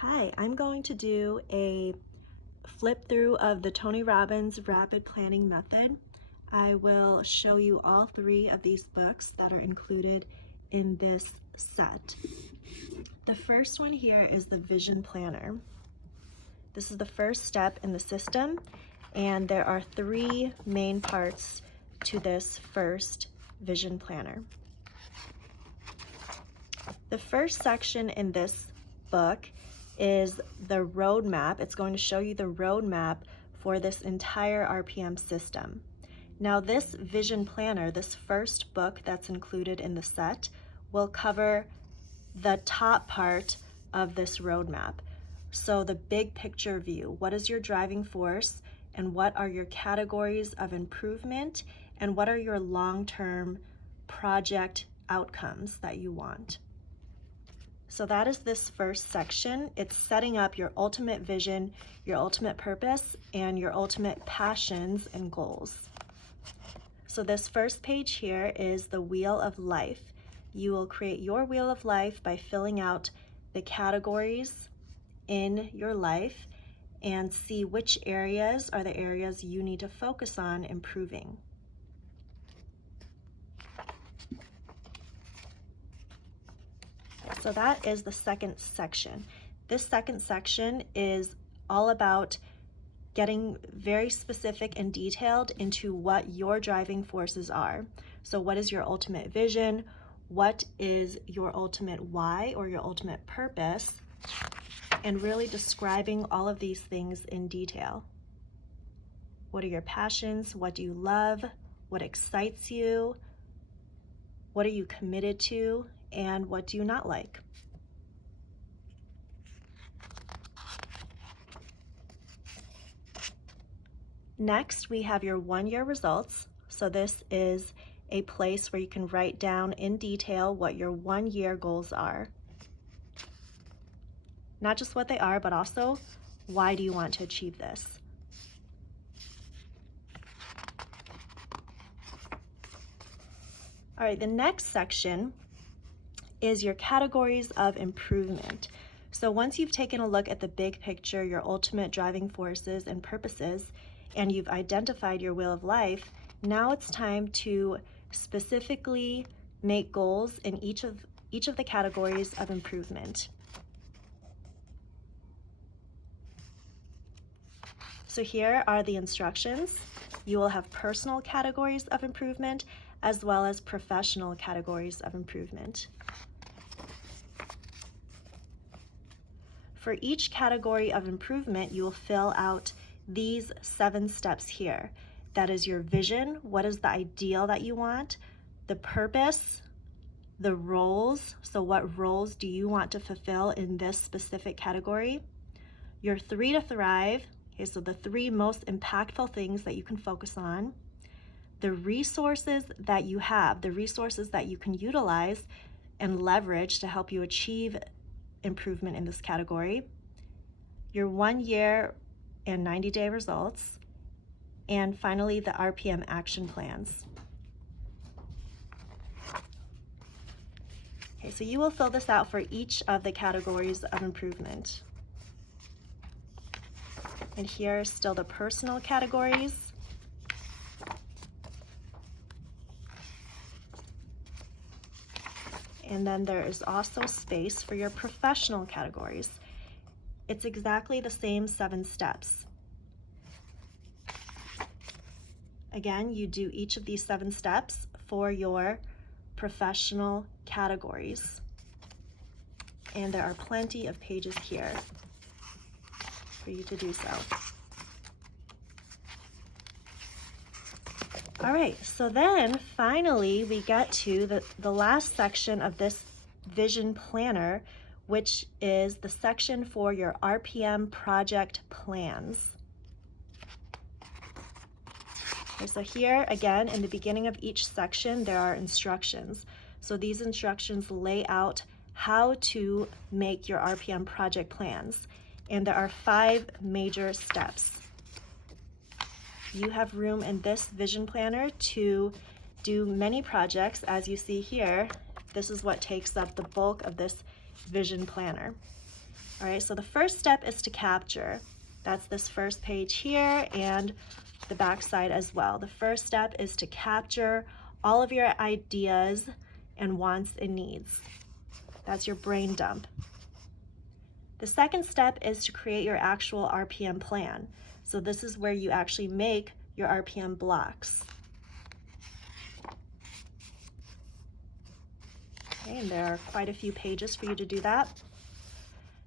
Hi, I'm going to do a flip through of the Tony Robbins Rapid Planning Method. I will show you all three of these books that are included in this set. The first one here is the Vision Planner. This is the first step in the system, and there are three main parts to this first Vision Planner. The first section in this book is the roadmap. It's going to show you the roadmap for this entire RPM system. Now this Vision Planner, this first book that's included in the set, will cover the top part of this roadmap. So the big picture view, what is your driving force and what are your categories of improvement and what are your long-term project outcomes that you want. So that is this first section. It's setting up your ultimate vision, your ultimate purpose, and your ultimate passions and goals. So this first page here is the Wheel of Life. You will create your Wheel of Life by filling out the categories in your life and see which areas are the areas you need to focus on improving. So that is the second section. This second section is all about getting very specific and detailed into what your driving forces are. So what is your ultimate vision? What is your ultimate why or your ultimate purpose? And really describing all of these things in detail. What are your passions? What do you love? What excites you? What are you committed to? And what do you not like? Next, we have your 1-year results. So this is a place where you can write down in detail what your 1-year goals are. Not just what they are, but also why do you want to achieve this? All right, the next section is your categories of improvement. So once you've taken a look at the big picture, your ultimate driving forces and purposes, and you've identified your Wheel of Life, now it's time to specifically make goals in each of the categories of improvement. So here are the instructions. You will have personal categories of improvement as well as professional categories of improvement. For each category of improvement, you will fill out these 7 steps here. That is your vision, what is the ideal that you want, the purpose, the roles, so what roles do you want to fulfill in this specific category, your 3 to thrive, okay, so the 3 most impactful things that you can focus on, the resources that you have, the resources that you can utilize and leverage to help you achieve improvement in this category, your 1-year and 90-day results, and finally the RPM action plans. Okay, so you will fill this out for each of the categories of improvement. And here are still the personal categories. And then there is also space for your professional categories. It's exactly the same 7 steps. Again, you do each of these 7 steps for your professional categories. And there are plenty of pages here for you to do so. All right, so then finally we get to the last section of this Vision Planner, which is the section for your RPM project plans. Okay, so here again, in the beginning of each section, there are instructions. So these instructions lay out how to make your RPM project plans. And there are 5 major steps. You have room in this Vision Planner to do many projects. As you see here, this is what takes up the bulk of this Vision Planner. All right, so the first step is to capture. That's this first page here and the back side as well. The first step is to capture all of your ideas and wants and needs. That's your brain dump. The second step is to create your actual RPM plan. So this is where you actually make your RPM blocks. Okay, and there are quite a few pages for you to do that.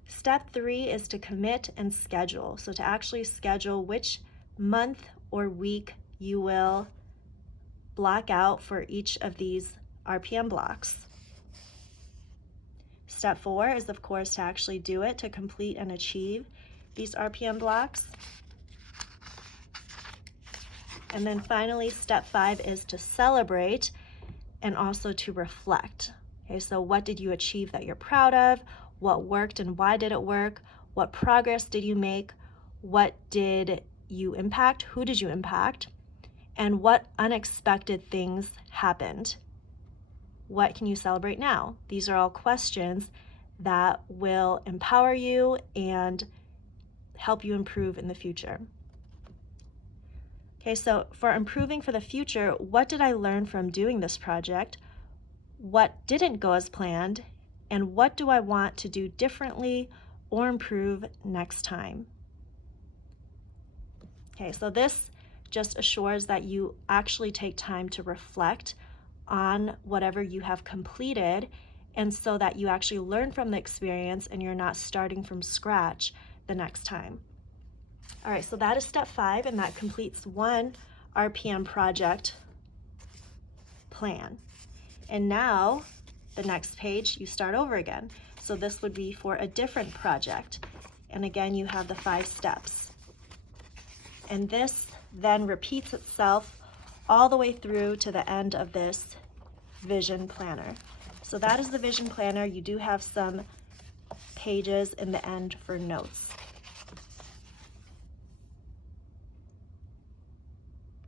Step 3 is to commit and schedule. So to actually schedule which month or week you will block out for each of these RPM blocks. Step 4 is, of course, to actually do it, to complete and achieve these RPM blocks. And then finally, step 5 is to celebrate and also to reflect. Okay, so what did you achieve that you're proud of? What worked and why did it work? What progress did you make? What did you impact? Who did you impact? And what unexpected things happened? What can you celebrate now? These are all questions that will empower you and help you improve in the future. Okay, so for improving for the future, what did I learn from doing this project? What didn't go as planned? And what do I want to do differently or improve next time? Okay, so this just assures that you actually take time to reflect on whatever you have completed, and so that you actually learn from the experience and you're not starting from scratch the next time. All right, so that is step 5, and that completes one RPM project plan. And now the next page, you start over again. So this would be for a different project. And again, you have the 5 steps. And this then repeats itself all the way through to the end of this vision planner. So that is the vision planner. You do have some pages in the end for notes.